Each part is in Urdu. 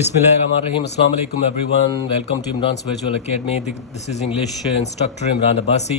Bismillahirrahmanirrahim. Assalamu alaikum everyone. Welcome to Imran's Virtual Academy. This is English instructor Imran Abbasi.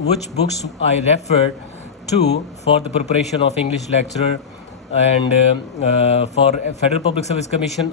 which books I referred to for the preparation of English lecturer and for Federal Public Service Commission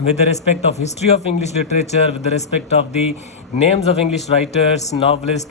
with the respect of history of English literature, with the respect of the names of English writers, novelists,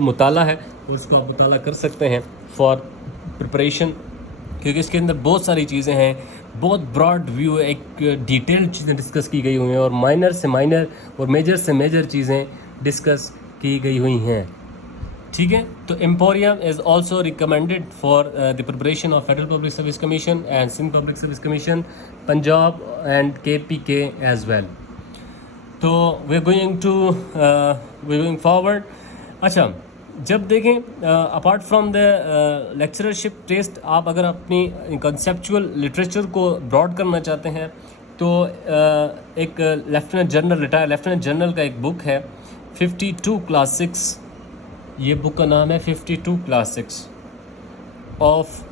مطالعہ ہے اور اس کو آپ مطالعہ کر سکتے ہیں فار پریپریشن، کیونکہ اس کے اندر بہت ساری چیزیں ہیں، بہت براڈ ویو، ایک ڈیٹیل چیزیں ڈسکس کی گئی ہوئی ہیں، اور مائنر سے مائنر اور میجر سے میجر چیزیں ڈسکس کی گئی ہوئی ہیں. ٹھیک ہے، تو emporium is also recommended for the preparation of federal public service commission and Sindh public service commission, Punjab and KPK as well. تو وی گوئنگ فارورڈ. اچھا، جب دیکھیں apart from the lectureship test, آپ اگر اپنی کنسیپچول لٹریچر کو براڈ کرنا چاہتے ہیں تو ایک lieutenant general, retire lieutenant general کا ایک بک ہے 52 کلاسکس. یہ بک کا نام ہے 52 کلاسکس آف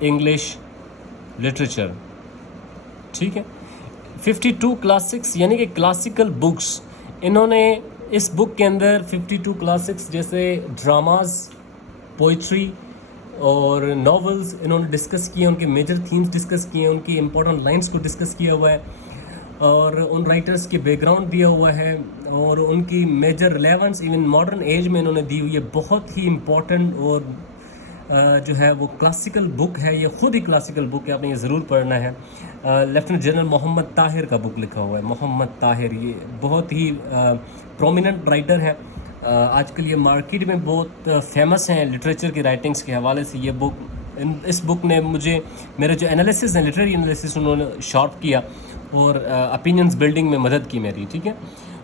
انگلش لٹریچر. ٹھیک ہے، 52 کلاسکس یعنی کہ کلاسیکل بکس. انہوں نے اس بک کے اندر 52 کلاسکس جیسے ڈراماز، پوئٹری اور ناولز انہوں نے ڈسکس کیے، ان کے میجر تھیمز ڈسکس کیے، ان کی امپورٹنٹ لائنس کو ڈسکس کیا ہوا ہے، اور ان رائٹرز کے بیک گراؤنڈ دیا ہوا ہے، اور ان کی major relevance even modern age میں انہوں نے دی ہوئی ہے. بہت ہی امپورٹنٹ اور جو ہے وہ کلاسیکل بک ہے، یہ خود ہی کلاسیکل بک ہے، آپ نے یہ ضرور پڑھنا ہے. لیفٹیننٹ جنرل محمد طاہر کا بک لکھا ہوا ہے. محمد طاہر یہ بہت ہی پرومیننٹ رائٹر ہے. آج کل یہ مارکیٹ میں بہت فیمس ہیں لٹریچر کی رائٹنگس کے حوالے سے. یہ بک، اس بک نے مجھے میرے جو انالیسز ہیں، لٹریری انالیسز، انہوں نے شارپ کیا اور اپینینز بلڈنگ میں مدد کی میری. ٹھیک ہے،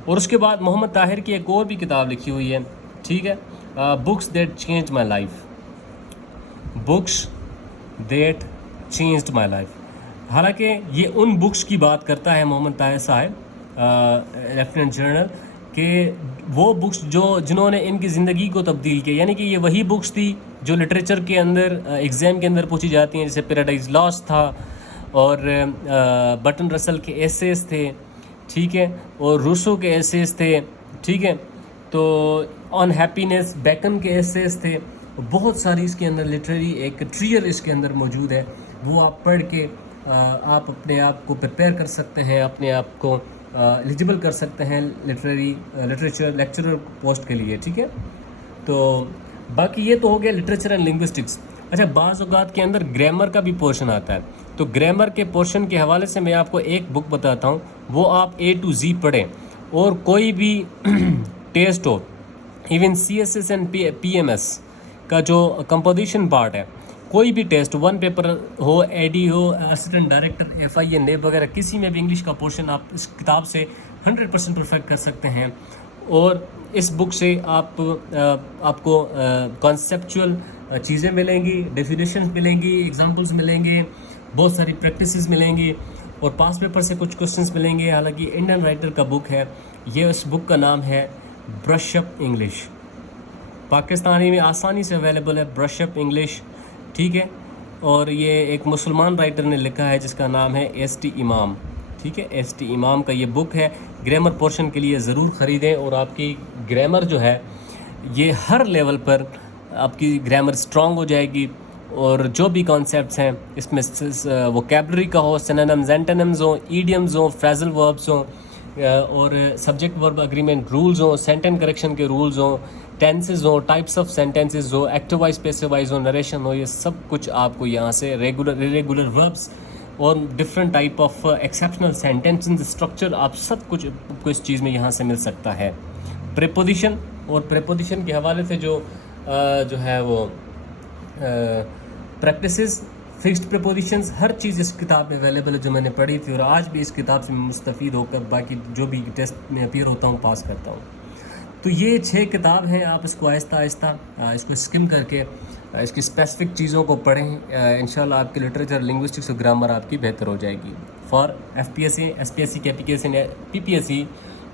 اور اس کے بعد محمد طاہر کی ایک اور بھی کتاب لکھی ہوئی ہے. ٹھیک ہے، books that change my life. Books that changed my life. حالانکہ یہ ان بکس کی بات کرتا ہے محمد طاہر صاحب، لیفٹیننٹ جنرل، کہ وہ بکس جنہوں نے ان کی زندگی کو تبدیل کیا. یعنی کہ یہ وہی بکس تھی جو لٹریچر کے اندر ایگزام کے اندر پوچھی جاتی ہیں، جیسے پیراڈائز لاسٹ تھا، اور بٹن رسل کے ایسیز تھے. ٹھیک ہے، اور روسو کے ایسیز تھے. ٹھیک ہے، تو آن ہیپینس بیکن کے ایسیز تھے. بہت ساری اس کے اندر لٹریری ایک ٹریئر اس کے اندر موجود ہے. وہ آپ پڑھ کے آپ اپنے آپ کو پریپیئر کر سکتے ہیں، اپنے آپ کو ایلیجیبل کر سکتے ہیں لٹریچر لیکچرر پوسٹ کے لیے. ٹھیک ہے، تو باقی یہ تو ہو گیا لٹریچر اینڈ لنگوسٹکس. اچھا، بعض اوقات کے اندر گرامر کا بھی پورشن آتا ہے. تو گرامر کے پورشن کے حوالے سے میں آپ کو ایک بک بتاتا ہوں، وہ آپ A to Z پڑھیں. اور کوئی بھی test who, even CSS and PMS کا جو کمپوزیشن پارٹ ہے، کوئی بھی ٹیسٹ، 1 پیپر ہو، AD ہو، اسسٹنٹ ڈائریکٹر FIA نیب وغیرہ، کسی میں بھی انگلش کا پورشن آپ اس کتاب سے 100% پرفیکٹ کر سکتے ہیں. اور اس بک سے آپ کو کانسیپچول چیزیں ملیں گی، ڈیفینیشنز ملیں گی، ایگزامپلز ملیں گے، بہت ساری پریکٹسز ملیں گی، اور پاس پیپر سے کچھ کوسچنز ملیں گے. حالانکہ انڈین رائٹر کا بک ہے یہ. اس بک کا نام ہے برش اپ انگلش. پاکستانی میں آسانی سے اویلیبل ہے برش اپ انگلش. ٹھیک ہے، اور یہ ایک مسلمان رائٹر نے لکھا ہے جس کا نام ہے ST امام. ٹھیک ہے، ST امام کا یہ بک ہے. گرامر پورشن کے لیے ضرور خریدیں، اور آپ کی گرامر جو ہے یہ ہر لیول پر آپ کی گرامر اسٹرانگ ہو جائے گی. اور جو بھی کانسیپٹس ہیں اس میں ووکیبلری کا ہو، سینونمز اینٹونمز ہوں، ایڈیمز ہوں، فریزل وربس ہوں، اور سبجیکٹ ورب اگریمنٹ رولز ہوں، سینٹینس کریکشن کے رولز ہوں، ٹینسز ہوں، ٹائپس آف سینٹینسز ہو، ایکٹیو وائز پیسو وائز ہو، نریشن ہو، یہ سب کچھ آپ کو یہاں سے ریگولر وربس اور different type of exceptional sentences structure, آپ سب کچھ کو اس چیز میں یہاں سے مل سکتا ہے. پریپوزیشن، اور پریپوزیشن کے حوالے سے جو ہے وہ پریکٹسز، فکسڈ پریپوزیشنز، ہر چیز اس کتاب میں اویلیبل ہے جو میں نے پڑھی تھی، اور آج بھی اس کتاب سے میں مستفید ہو کر باقی جو بھی ٹیسٹ میں اپیئر ہوتا ہوں پاس کرتا ہوں. تو یہ 6 کتاب ہیں. آپ اس کو آہستہ آہستہ اس کو اسکم کر کے اس کی اسپیسیفک چیزوں کو پڑھیں. انشاءاللہ آپ کی لٹریچر، لنگوسٹکس اور گرامر آپ کی بہتر ہو جائے گی for FPSC SPSC KPSC PPSC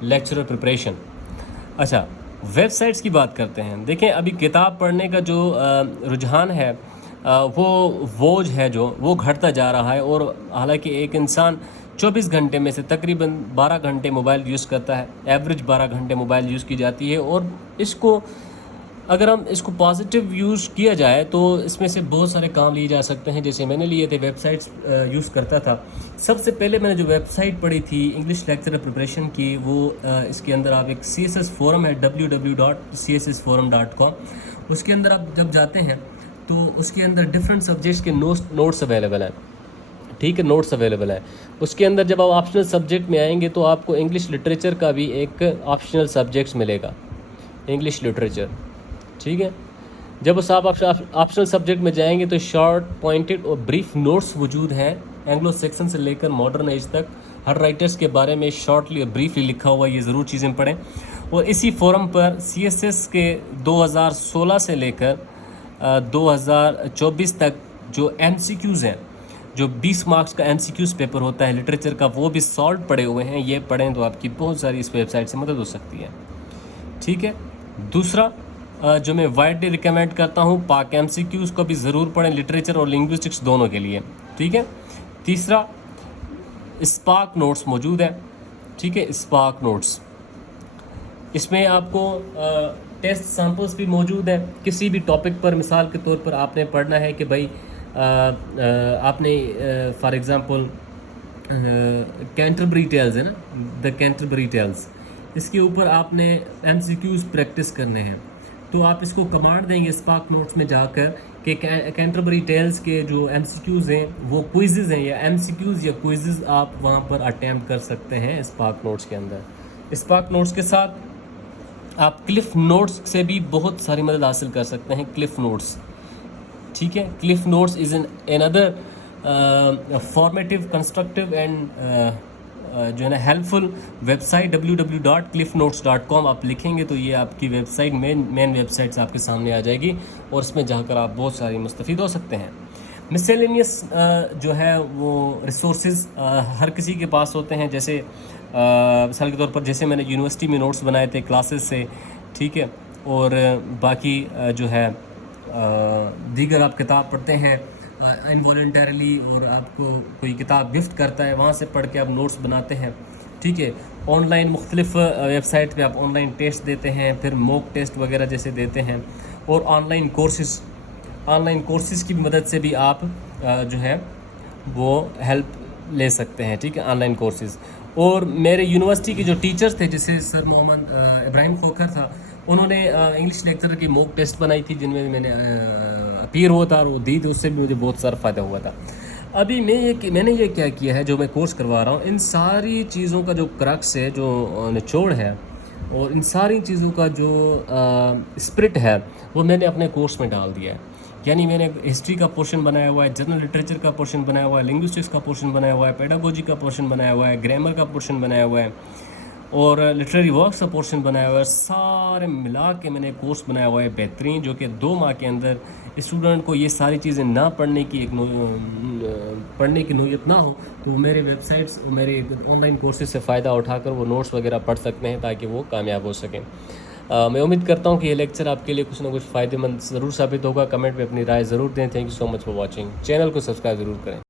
lecturer preparation. اچھا، ویب سائٹس کی بات کرتے ہیں. دیکھیں، ابھی کتاب پڑھنے کا جو رجحان ہے وہ ہے جو وہ گھٹتا جا رہا ہے. اور حالانکہ ایک انسان 24 گھنٹے میں سے تقریباً 12 گھنٹے موبائل یوز کرتا ہے، ایوریج 12 گھنٹے موبائل یوز کی جاتی ہے. اور اس کو اگر ہم اس کو پازیٹیو یوز کیا جائے تو اس میں سے بہت سارے کام لیے جا سکتے ہیں. جیسے میں نے لیے تھے ویب سائٹس یوز کرتا تھا. سب سے پہلے میں نے جو ویب سائٹ پڑھی تھی انگلش لیکچر پریپریشن کی, وہ اس کے اندر آپ ایک CSS فورم ہے www.cssforum.com. اس کے اندر آپ جب جاتے ہیں تو اس کے اندر ڈفرینٹ سبجیکٹس کے نوٹس اویلیبل ہیں. ٹھیک ہے, نوٹس اویلیبل ہیں. اس کے اندر جب آپ آپشنل سبجیکٹ میں آئیں گے تو آپ کو انگلش لٹریچر کا بھی ایک آپشنل سبجیکٹس ملے گا, انگلش لٹریچر. ٹھیک ہے, جب اس آپ آپشنل سبجیکٹ میں جائیں گے تو شارٹ پوائنٹڈ اور بریف نوٹس موجود ہیں. اینگلو سیکسن سے لے کر ماڈرن ایج تک ہر رائٹرز کے بارے میں شارٹلی اور بریفلی لکھا ہوا, یہ ضرور چیزیں پڑھیں. اور اسی فورم پر CSS کے 2016 سے لے کر 2024 تک جو MCQs ہیں, جو 20 مارکس کا MCQs پیپر ہوتا ہے لٹریچر کا, وہ بھی سالڈ پڑے ہوئے ہیں. یہ پڑھیں تو آپ کی بہت ساری اس ویب سائٹ سے مدد ہو سکتی ہے. ٹھیک ہے. دوسرا جو میں وائڈلی ریکمینڈ کرتا ہوں, پاک MCQs کو بھی ضرور پڑھیں, لٹریچر اور لنگوسٹکس دونوں کے لیے. ٹھیک ہے. تیسرا اسپارک نوٹس موجود ہے. ٹھیک ہے, اسپارک نوٹس, اس میں آپ کو ٹیسٹ سیمپلس بھی موجود ہیں کسی بھی ٹاپک پر. مثال کے طور پر آپ نے پڑھنا ہے کہ بھائی آپ نے فار ایگزامپل کینٹربری ٹیلز ہے نا, دا کینٹربری ٹیلز, اس کے اوپر آپ نے MCQs پریکٹس کرنے ہیں. تو آپ اس کو کمانڈ دیں گے اسپارک نوٹس میں جا کر کہ کینٹربری ٹیلز کے جو MCQs ہیں وہ کوئزز ہیں, یا MCQs یا کوئزز آپ وہاں پر اٹیمپٹ کر سکتے ہیں اسپارک نوٹس کے اندر. اسپارک نوٹس کے ساتھ آپ کلف نوٹس سے بھی بہت ساری مدد حاصل کر سکتے ہیں. کلف نوٹس, ٹھیک ہے, cliff notes is another formative constructive and جو ہے نا ہیلپ فل ویب سائٹ www.cliffnotes.com. آپ لکھیں گے تو یہ آپ کی ویب سائٹ مین ویب سائٹس آپ کے سامنے آ جائے گی, اور اس میں جا کر آپ بہت ساری مستفید ہو سکتے ہیں. مسیلینیس جو ہے وہ ریسورسز ہر کسی کے پاس ہوتے ہیں. جیسے مثال کے طور پر جیسے میں نے یونیورسٹی میں نوٹس بنائے تھے کلاسز سے. ٹھیک ہے, اور باقی جو ہے دیگر آپ کتاب پڑھتے ہیں انوالنٹریلی, اور آپ کو کوئی کتاب گفٹ کرتا ہے, وہاں سے پڑھ کے آپ نوٹس بناتے ہیں. ٹھیک ہے, آن لائن مختلف ویب سائٹ پہ آپ آن لائن ٹیسٹ دیتے ہیں, پھر موک ٹیسٹ وغیرہ جیسے دیتے ہیں, اور آن لائن کورسز کی مدد سے بھی آپ جو ہے وہ ہیلپ لے سکتے ہیں. ٹھیک ہے, آن لائن کورسز. اور میرے یونیورسٹی کے جو ٹیچرز تھے, جیسے سر محمد ابراہیم کھوکھر تھا, انہوں نے انگلش لیکچر کی موک ٹیسٹ بنائی تھی جن میں نے اپیئر ہوا تھا, اور وہ دی تھی, اس سے بھی مجھے بہت سارا فائدہ ہوا تھا. ابھی میں نے یہ کیا کیا ہے, جو میں کورس کروا رہا ہوں, ان ساری چیزوں کا جو کرکس ہے, جو نچوڑ ہے, اور ان ساری چیزوں کا جو اسپرٹ ہے, وہ میں نے اپنے کورس میں ڈال دیا ہے. یعنی میں نے ہسٹری کا پورشن بنایا ہوا ہے, جنرل لٹریچر کا پورشن بنایا ہوا ہے, لنگوسٹکس کا پورشن بنایا ہوا ہے, پیڈاگوجی کا پورشن بنایا ہوا ہے, گرامر کا پورشن بنایا ہوا ہے, اور لٹریری ورکس کا پورشن بنایا ہوا ہے. سارے ملا کے میں نے کورس بنایا ہوا ہے بہترین, جو کہ 2 ماہ کے اندر اسٹوڈنٹ کو یہ ساری چیزیں نہ پڑھنے کی پڑھنے کی نوعیت نہ ہو, تو وہ میرے ویب سائٹس, میرے آن لائن کورسز سے فائدہ اٹھا کر وہ نوٹس وغیرہ پڑھ سکتے ہیں تاکہ وہ کامیاب ہو سکیں. میں امید کرتا ہوں کہ یہ لیکچر آپ کے لیے کچھ نہ کچھ فائدہ مند ضرور ثابت ہوگا. کمنٹ میں اپنی رائے ضرور دیں. Thank you so much for watching. Channel کو سبسکرائب ضرور کریں.